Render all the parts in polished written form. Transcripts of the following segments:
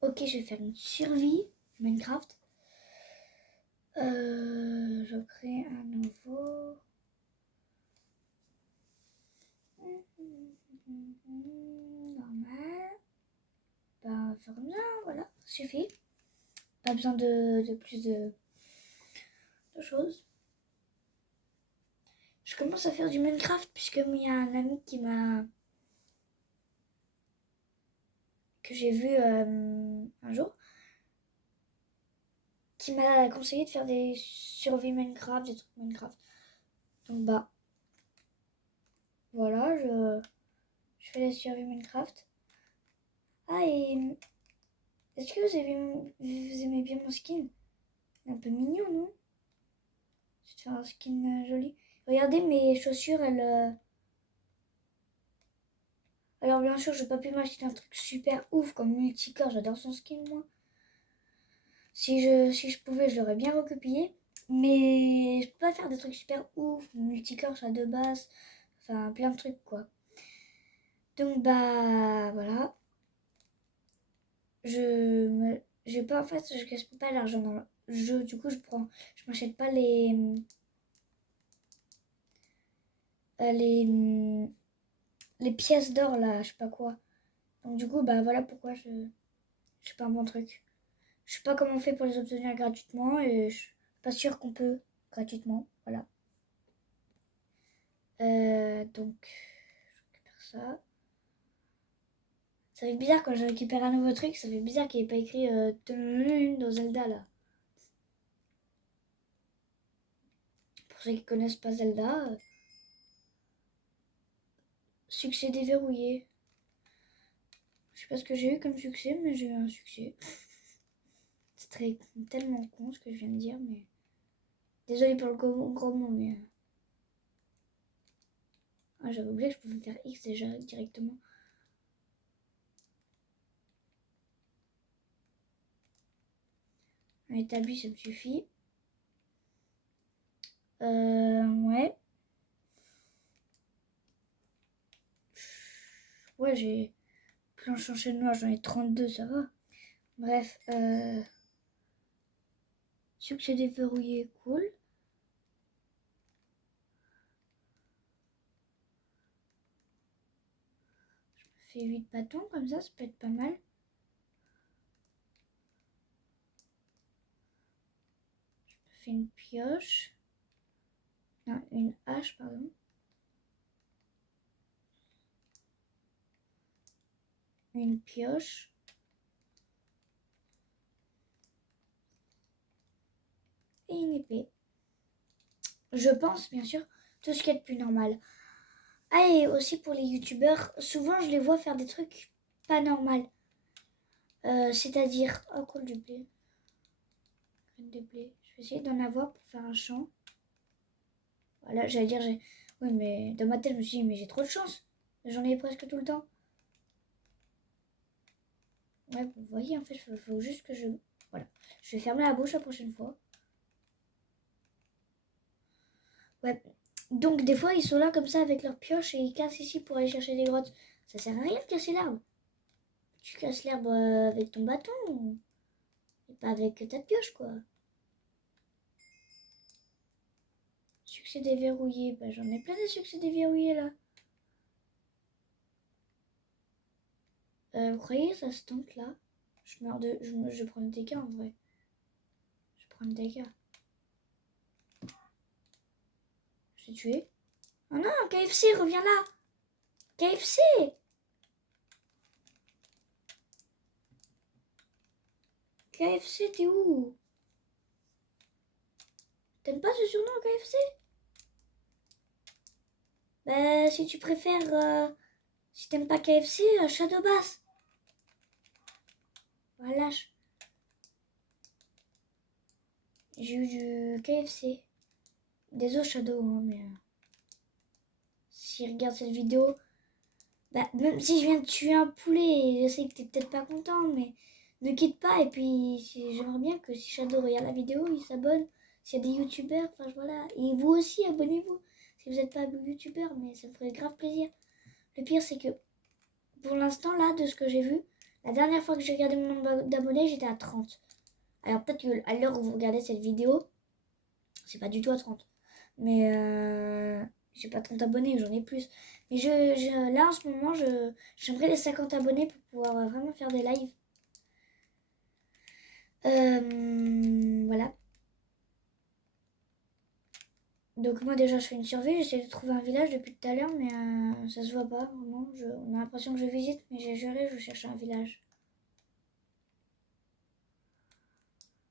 Ok, je vais faire une survie Minecraft. Je crée un nouveau. Normal. Ben, faire comme ça, voilà, ça suffit. Pas besoin de plus de choses. Je commence à faire du Minecraft puisque il y a un ami que j'ai vu un jour qui m'a conseillé de faire des survies Minecraft, des trucs Minecraft. Donc bah voilà, je fais la survie Minecraft. Ah et est-ce que vous aimez bien mon skin? Un peu mignon, non? Je vais te faire un skin joli. Regardez mes chaussures, alors bien sûr, je n'ai pas pu m'acheter un truc super ouf comme Multicore, j'adore son skin moi. Si je pouvais, je l'aurais bien recopié. Mais je peux pas faire des trucs super ouf, Multicore, ça de base, enfin plein de trucs quoi. Donc bah voilà. J'ai pas en fait, je gaspille pas l'argent dans le jeu, du coup je m'achète pas les les pièces d'or là, je sais pas quoi. Donc du coup bah voilà pourquoi je fais pas un bon truc. Je sais pas comment on fait pour les obtenir gratuitement et je suis pas sûre qu'on peut gratuitement. Voilà. Donc, je récupère ça. Ça fait bizarre quand je récupère un nouveau truc, ça fait bizarre qu'il n'y ait pas écrit dans Zelda là. Pour ceux qui connaissent pas Zelda, succès déverrouillé. Je sais pas ce que j'ai eu comme succès, mais j'ai eu un succès. C'est tellement con ce que je viens de dire, mais. Désolée pour le gros mot, mais. Ah, j'avais oublié que je pouvais faire X déjà directement. Un établi, ça me suffit. Ouais. Ouais, j'ai planche enchaînement, j'en ai 32, ça va. Bref, succès déverrouillé, cool. Je me fais 8 bâtons comme ça peut être pas mal. Je me fais une pioche. Non, une hache, pardon. Une pioche. Et une épée. Je pense, bien sûr, tout ce qui est de plus normal. Ah, et aussi pour les youtubeurs, souvent je les vois faire des trucs pas normaux. C'est-à-dire, oh cool du blé. Graines de blé. Je vais essayer d'en avoir pour faire un champ. Voilà, j'allais dire, oui, mais dans ma tête, je me suis dit, mais j'ai trop de chance. J'en ai presque tout le temps. Ouais, vous voyez, en fait, il faut juste que je... Voilà. Je vais fermer la bouche la prochaine fois. Ouais. Donc, des fois, ils sont là comme ça avec leur pioche et ils cassent ici pour aller chercher des grottes. Ça sert à rien de casser l'herbe. Tu casses l'herbe avec ton bâton. Et pas avec ta pioche, quoi. Succès déverrouillé. Bah, j'en ai plein de succès déverrouillés, là. Vous croyez ça se tente, là? Je meurs de... Je prends le dégât, en vrai. Je prends le dégât. Je t'ai tué. Oh non, KFC, reviens là. KFC. KFC, t'es où? T'aimes pas ce surnom, KFC? Bah, si tu préfères... si t'aimes pas KFC, Shadow Bass. Voilà. J'ai eu du KFC. Désolé Shadow, hein, mais... s'il regarde cette vidéo... Bah, même si je viens de tuer un poulet, je sais que t'es peut-être pas content, mais... ne quitte pas, et puis j'aimerais bien que si Shadow regarde la vidéo, il s'abonne. S'il y a des youtubeurs, enfin voilà. Et vous aussi, abonnez-vous. Si vous n'êtes pas youtubeur, mais ça me ferait grave plaisir. Le pire, c'est que... pour l'instant, là, de ce que j'ai vu, La dernière fois que j'ai regardé mon nombre d'abonnés, j'étais à 30. Alors peut-être qu'à l'heure où vous regardez cette vidéo, c'est pas du tout à 30. Mais j'ai pas 30 abonnés, j'en ai plus. Mais là en ce moment, j'aimerais les 50 abonnés pour pouvoir vraiment faire des lives. Voilà. Donc moi déjà je fais une survie, j'essaie de trouver un village depuis tout à l'heure, mais ça se voit pas vraiment. On a l'impression que je visite, mais j'ai juré, je cherche un village.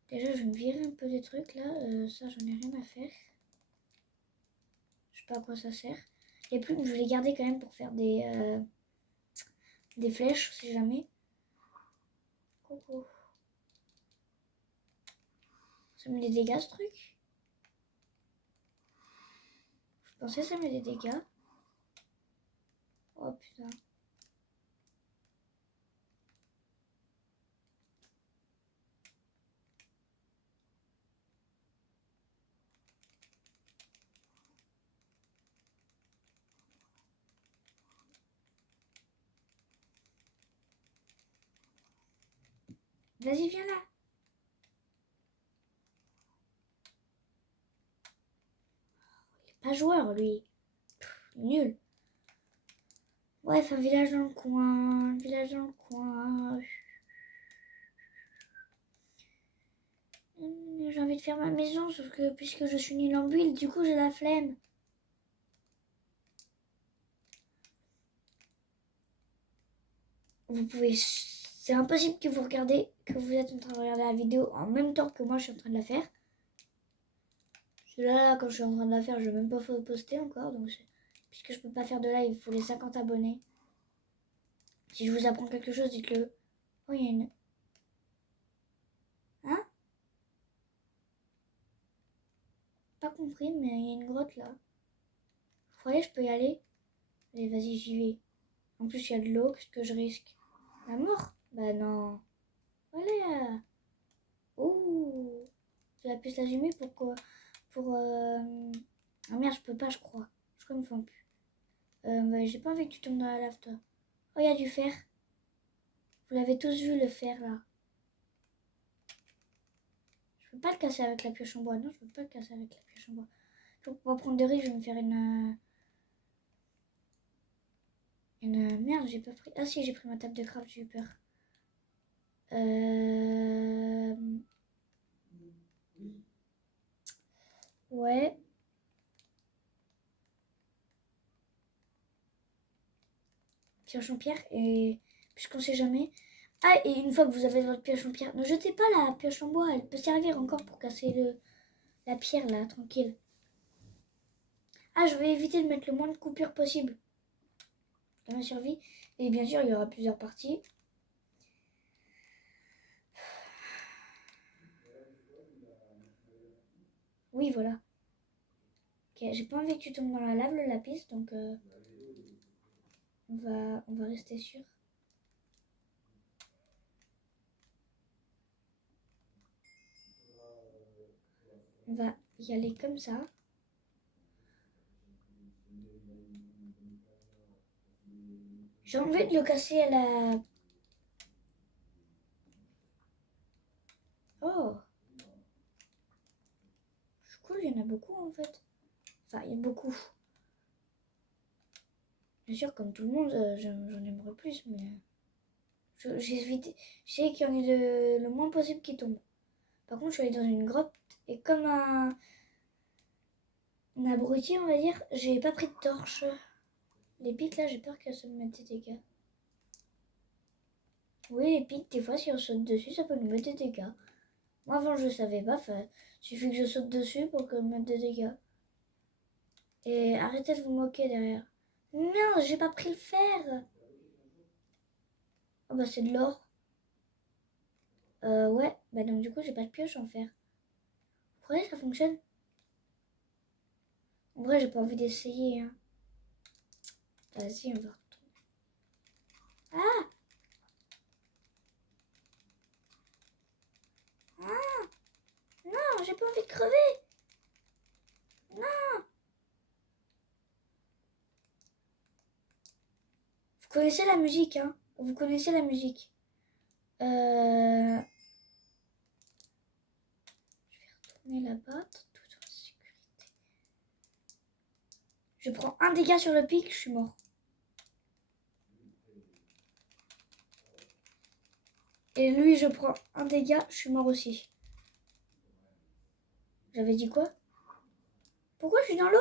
Déjà je vais me virer un peu des trucs là, ça j'en ai rien à faire. Je sais pas à quoi ça sert. Les plumes je vais les garder quand même pour faire des flèches, si jamais. Coucou. Ça met des dégâts ce truc? Je pensais que ça met des dégâts. Oh putain. Vas-y viens là. Il est pas joueur lui. Nul. Bref, un village dans le coin. Un village dans le coin. J'ai envie de faire ma maison, sauf que puisque je suis nulle en build, du coup j'ai la flemme. Vous pouvez... C'est impossible que vous regardez, que vous êtes en train de regarder la vidéo en même temps que moi je suis en train de la faire. Parce que là, quand je suis en train de la faire, je n'ai même pas fait poster encore. Donc puisque je peux pas faire de live, il faut les 50 abonnés. Si je vous apprends quelque chose, dites-le. Oh, il y a une... Hein? Pas compris, mais il y a une grotte là. Vous croyez que je peux y aller? Allez, vas-y, j'y vais. En plus, il y a de l'eau, qu'est-ce que je risque? La mort? Bah non. Voilà. Oh, de la piste allumée pour quoi? Pour ah merde, je peux pas, je crois. Je crois qu'il me faut plus. Bah, j'ai pas envie que tu tombes dans la lave, toi. Oh, il y a du fer. Vous l'avez tous vu, le fer, là. Je peux pas le casser avec la pioche en bois. Non, je peux pas le casser avec la pioche en bois. Pour pas prendre de risque, je vais me faire une... Merde, j'ai pas pris... Ah si, j'ai pris ma table de craft, j'ai eu peur. Ouais. Pioche en pierre, et puisqu'on sait jamais... Ah, et une fois que vous avez votre pioche en pierre, ne jetez pas la pioche en bois, elle peut servir encore pour casser la pierre là, tranquille. Ah, je vais éviter de mettre le moins de coupures possible dans ma survie. Et bien sûr, il y aura plusieurs parties. Oui, voilà. Ok, j'ai pas envie que tu tombes dans la lave, le lapis, donc on va rester sûr. On va y aller comme ça. J'ai envie de le casser à la... Oh, c'est cool, il y en a beaucoup en fait. Enfin, il y a beaucoup. Bien sûr, comme tout le monde, j'en aimerais plus, mais... J'essaie qu'il y en ait le moins possible qui tombe. Par contre, je suis allée dans une grotte et comme un abruti, on va dire, j'ai pas pris de torche. Les pics là, j'ai peur que ça me mette des dégâts. Oui, les pics, des fois, si on saute dessus, ça peut nous mettre des dégâts. Moi, avant, je savais pas. Suffit que je saute dessus pour que me mette des dégâts. Et arrêtez de vous moquer derrière. Merde, j'ai pas pris le fer. Oh bah, c'est de l'or. Ouais. Bah, donc, du coup, j'ai pas de pioche en fer. Vous croyez que ça fonctionne? En vrai, j'ai pas envie d'essayer. Hein. Vas-y, on va retourner. Ah! Ah! Non, j'ai pas envie de crever. Non! Vous connaissez la musique, hein? Vous connaissez la musique. Je vais retourner là-bas. Tout en sécurité. Je prends un dégât sur le pic, je suis mort. Et lui, je prends un dégât, je suis mort aussi. J'avais dit quoi? Pourquoi je suis dans l'eau?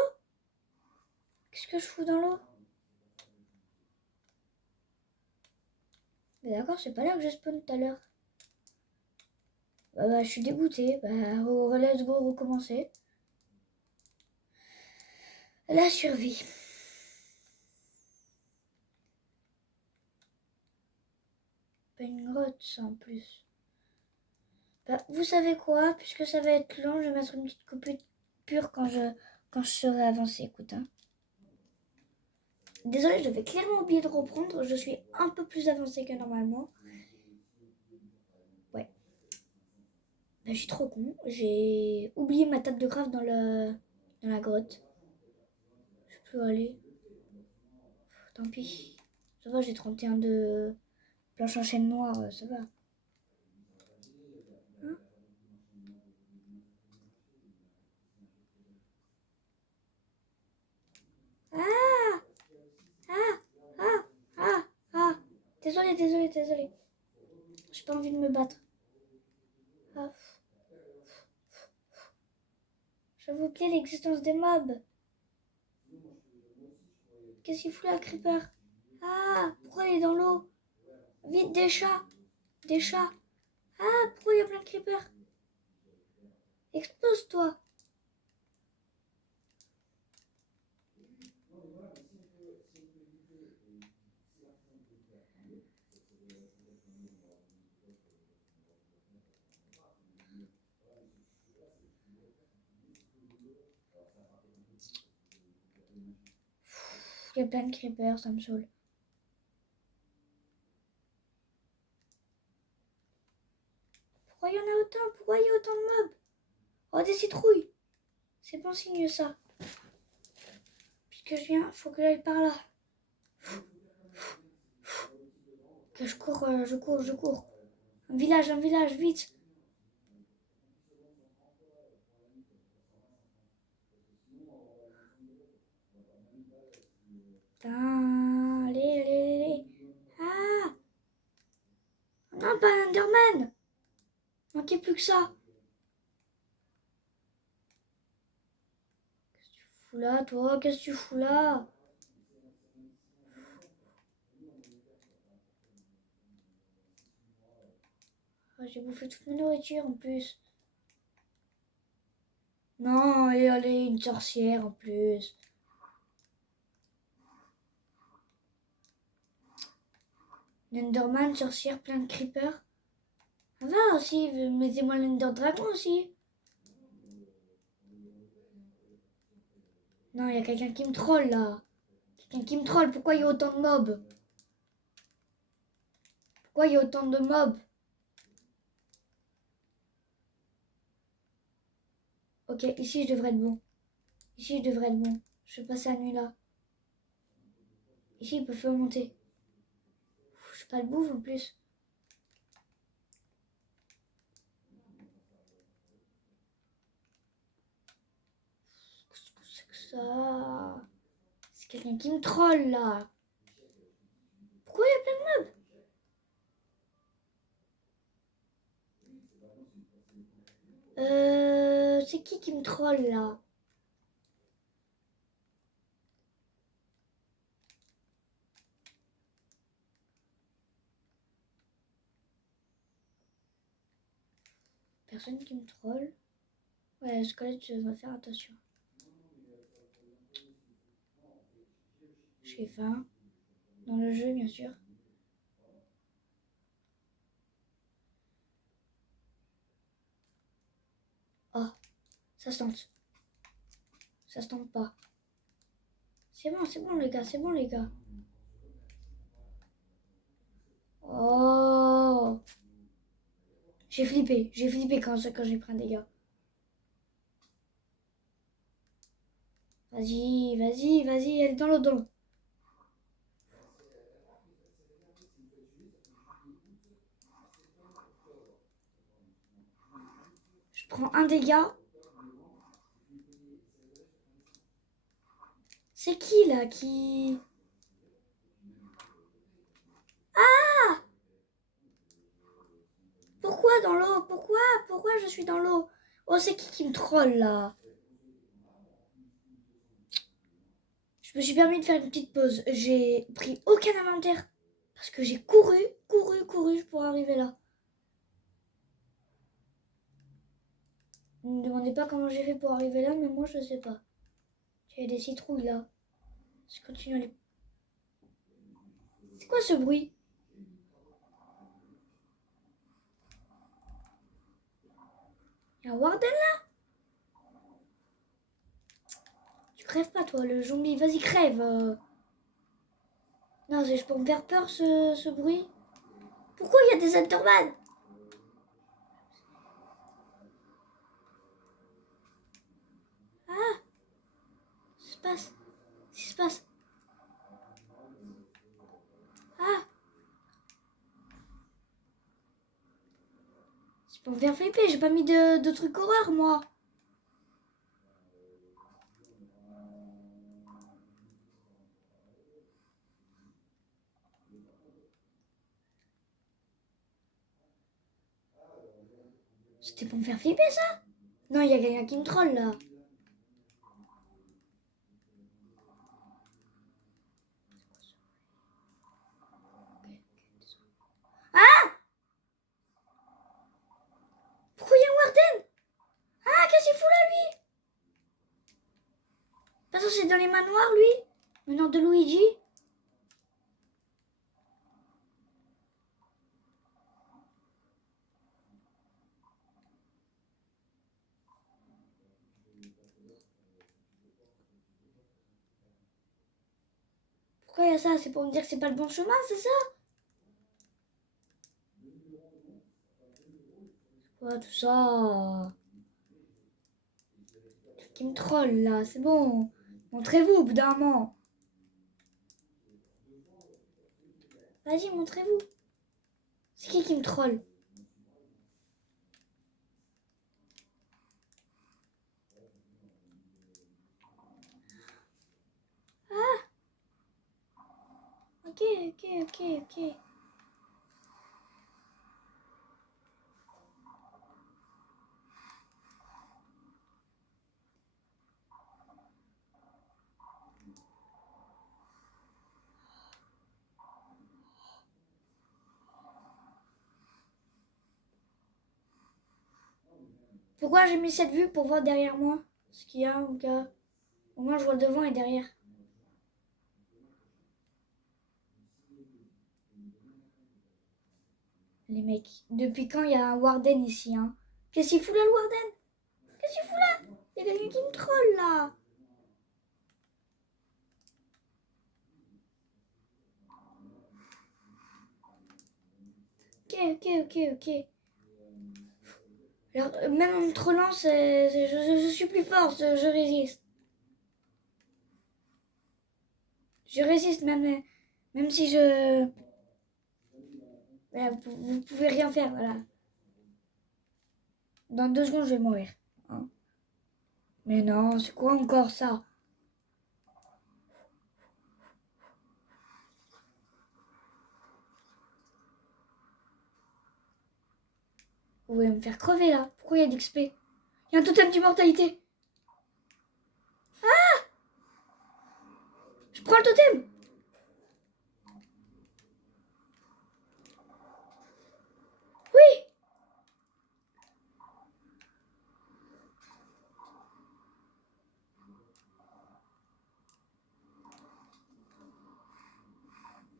Qu'est-ce que je fous dans l'eau? Mais d'accord, c'est pas là que j'ai spawn tout à l'heure. Bah, je suis dégoûtée. Bah, let's go, recommencer. La survie. Pas une grotte, ça, en plus. Bah, vous savez quoi? Puisque ça va être long, je vais mettre une petite coupure quand je serai avancé. Écoute, hein. Désolée, j'avais clairement oublié de reprendre. Je suis un peu plus avancée que normalement. Ouais. Bah, je suis trop con. J'ai oublié ma table de craft dans la grotte. Je peux aller. Tant pis. Ça va, j'ai 31 de planche en chaîne noire. Ça va. Hein? Ah! Ah! Ah! Ah! Ah! Désolée, désolée, désolée. J'ai pas envie de me battre. Ah. J'avais oublié l'existence des mobs. Qu'est-ce qu'il fout là, Creeper? Ah! Pourquoi il est dans l'eau? Vite, des chats! Des chats! Ah! Pourquoi il y a plein de Creepers? Explose-toi! Il y a plein de Creepers, ça me saoule. Pourquoi il y en a autant? Pourquoi il y a autant de mobs? Oh, des citrouilles! C'est bon signe, ça. Puisque je viens, faut que j'aille par là. Que je cours, je cours, je cours. Un village, vite! Putain, allez, allez, allez. Ah! Non, pas un Enderman! Manquait plus que ça. Qu'est-ce que tu fous là, toi? Qu'est-ce que tu fous là? Ah, j'ai bouffé toute ma nourriture en plus. Non, et allez, une sorcière en plus. L'Enderman, sorcière, plein de creepers. Ça va aussi, mettez-moi l'Ender Dragon aussi. Non, il y a quelqu'un qui me troll là. Quelqu'un qui me troll, pourquoi il y a autant de mobs? Pourquoi il y a autant de mobs? Ok, ici je devrais être bon. Ici je devrais être bon. Je vais passer la nuit là. Ici il peut faire monter. Je suis pas le bouffe en plus. Qu'est-ce que c'est que ça? C'est quelqu'un qui me troll là. Pourquoi il y a plein de mobs? C'est qui me troll là? Personne qui me troll. Ouais, squelette, je dois faire attention. J'ai faim. Dans le jeu, bien sûr. Oh, ça se tente. Ça se tente pas. C'est bon les gars, c'est bon les gars. Oh, j'ai flippé quand j'ai pris un dégât. Vas-y, vas-y, vas-y, elle est dans l'eau, dans l'eau. Je prends un dégât. C'est qui là qui... Ah! Pourquoi dans l'eau? Pourquoi je suis dans l'eau? Oh, c'est qui me troll là? Je me suis permis de faire une petite pause. J'ai pris aucun inventaire. Parce que j'ai couru pour arriver là. Ne me demandez pas comment j'ai fait pour arriver là, mais moi je sais pas. Il y a des citrouilles là. Je continue à aller... C'est quoi ce bruit? Il y a un Warden là? Tu crèves pas toi, le zombie. Vas-y, crève. Non, je peux me faire peur ce bruit. Pourquoi il y a des Enderman? Ah! Qu'est-ce qui se passe? Qu'est-ce qui se passe? Ah! Je peux me faire flipper, j'ai pas mis de trucs horreur moi. C'était pour me faire flipper ça? Non, il y a quelqu'un qui me troll là. Ah! Pourquoi il y a un Warden? Ah, qu'est-ce qu'il fout là lui? Parce que c'est dans les manoirs lui? Le nom de Luigi? Pourquoi il y a ça? C'est pour me dire que c'est pas le bon chemin, c'est ça? Quoi tout ça? Qui me troll là, c'est bon. Montrez-vous au bout d'un moment. Vas-y, montrez-vous. C'est qui me troll? Ah! Ok. Pourquoi j'ai mis cette vue pour voir derrière moi ce qu'il y a au cas. Au moins je vois devant et derrière. Les mecs, depuis quand il y a un Warden ici hein? Qu'est-ce qu'il fout là le Warden? Qu'est-ce qu'il fout là? Il y a quelqu'un qui me troll là. Ok. Alors, même en me trollant, je suis plus forte, je résiste. Je résiste même si je... Voilà, vous pouvez rien faire, voilà. Dans 2 secondes, je vais mourir. Hein. Mais non, c'est quoi encore ça? Vous voulez me faire crever là? Pourquoi il y a d'XP? Il y a un totem d'immortalité. Ah! Je prends le totem! Oui!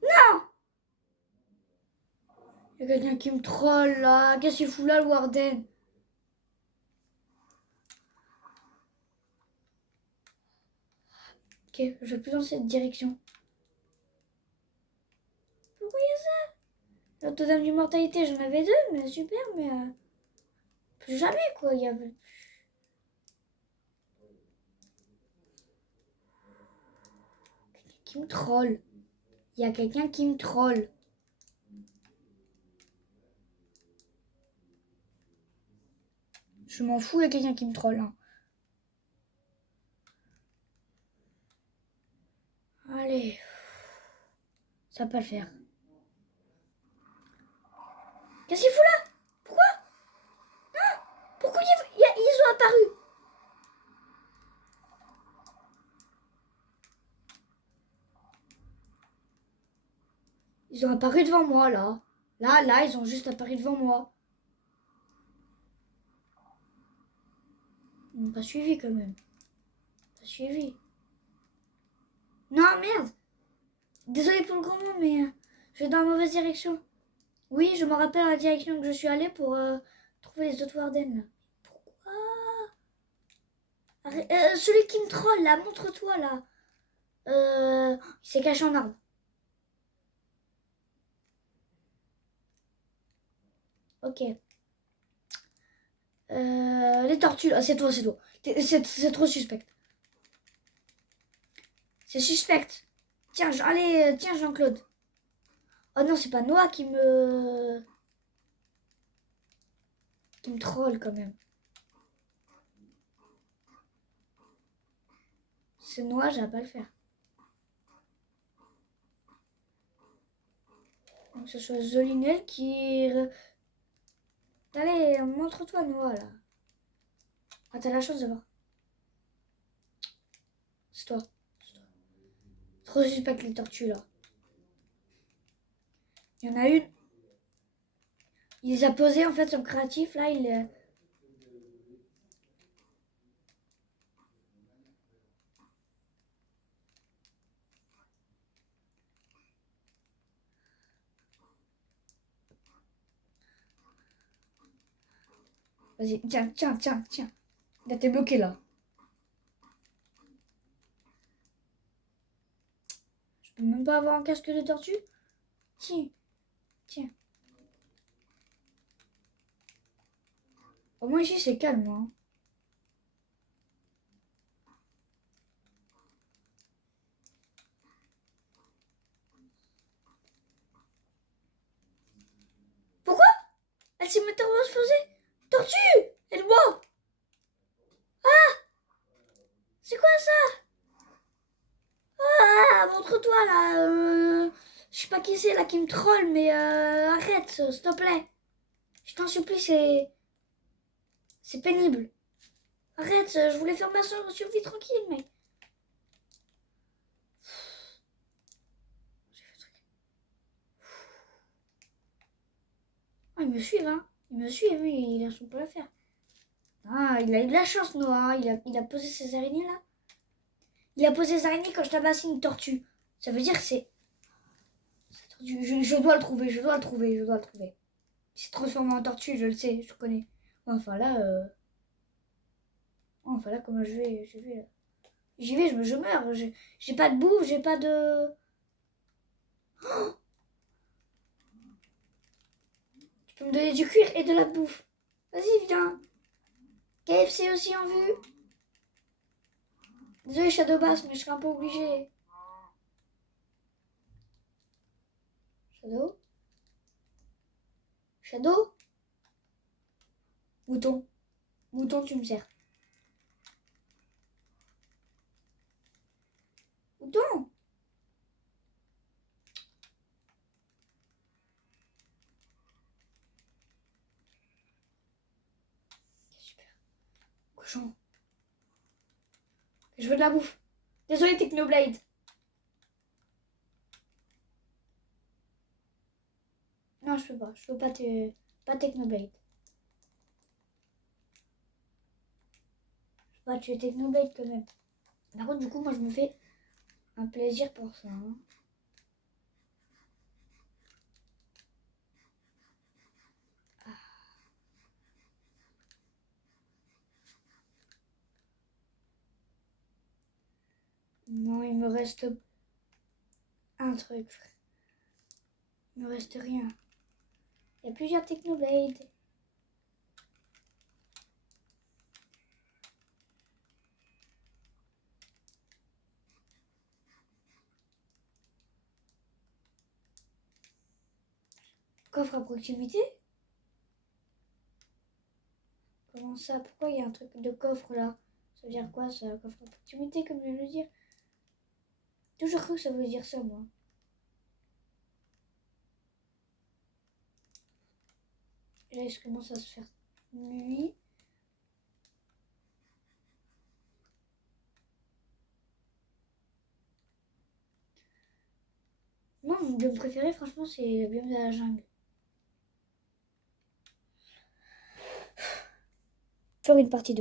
Non! Il y a quelqu'un qui me troll là. Qu'est-ce qu'il fout là le Warden? Ok, je vais plus dans cette direction. Pourquoi il y a ça? Le totem d'immortalité, j'en avais 2, mais super, mais plus jamais quoi. Il y avait... Qui me troll. Il y a quelqu'un qui me troll. Je m'en fous, il y a quelqu'un qui me troll. Hein. Allez. Ça va pas le faire. Qu'est-ce qu'il fout là? Pourquoi? Hein? Pourquoi ils sont apparus? Ils ont apparu devant moi, là. Là, ils ont juste apparu devant moi. Ils m'ont pas suivi, quand même. Pas suivi. Non, merde. Désolée pour le grand mot, mais je vais dans la mauvaise direction. Oui, je me rappelle la direction que je suis allée pour trouver les autres Warden, là. Pourquoi? Celui qui me troll, là, montre-toi, là. Il s'est caché en arbre. Ok. Les tortues, là, c'est toi. C'est trop suspect. C'est suspect. Tiens, allez, tiens, Jean-Claude. Oh non, c'est pas Noah qui me troll, quand même. C'est Noah, j'arrive pas à le faire. Donc, ce soit Zolinel qui... Allez, montre-toi, Noah, là. Ah, t'as la chance de voir. C'est toi. Trop suspect, les tortues, là. Il y en a une. Il les a posées, en fait, son créatif, là, il... Vas-y, tiens. Là, t'es bloqué, là. Je peux même pas avoir un casque de tortue. Tiens. Au moins, ici, c'est calme, hein. Pourquoi? Elle s'est métamorphosée. Tortue! Elle boit. C'est quoi ça? Ah, montre-toi là. Je sais pas qui c'est là qui me troll, mais arrête, s'il te plaît. Je t'en supplie, c'est pénible. Arrête, je voulais faire ma survie tranquille, mais. Ah, ils me suivent, hein. Ils me suivent, mais ils ne sont pas à faire. Ah, il a eu de la chance, Noah. Hein. Il a posé ses araignées là. Il a posé ses araignées quand je tabasse une tortue. Ça veut dire que c'est. Je dois le trouver. Il s'est transformé en tortue, je le sais, je connais. Enfin là, comment je vais, là. J'y vais, je meurs. J'ai pas de bouffe, j'ai pas de. Tu peux me donner du cuir et de la bouffe. Vas-y, viens. KFC aussi en vue. Désolé, Shadowbass, mais je serai un peu obligée. Shadow. Mouton, tu me sers. Mouton. Super. Cochon. Je veux de la bouffe. Désolé, Technoblade. Non, je peux pas. Je peux pas pas Technoblade. Je peux pas tuer Technoblade quand même. Par contre, du coup, moi, je me fais un plaisir pour ça. Hein. Non, il me reste un truc. Il me reste rien. Il y a plusieurs Technoblades. Coffre à proximité. Comment ça? Pourquoi il y a un truc de coffre là? Ça veut dire quoi ça? Coffre d'opportunité comme je viens de le dire. Toujours cru que ça voulait dire ça moi. Et là il commence à se faire nuit. Moi mon biome préféré franchement c'est le biome de la jungle. Faire une partie 2.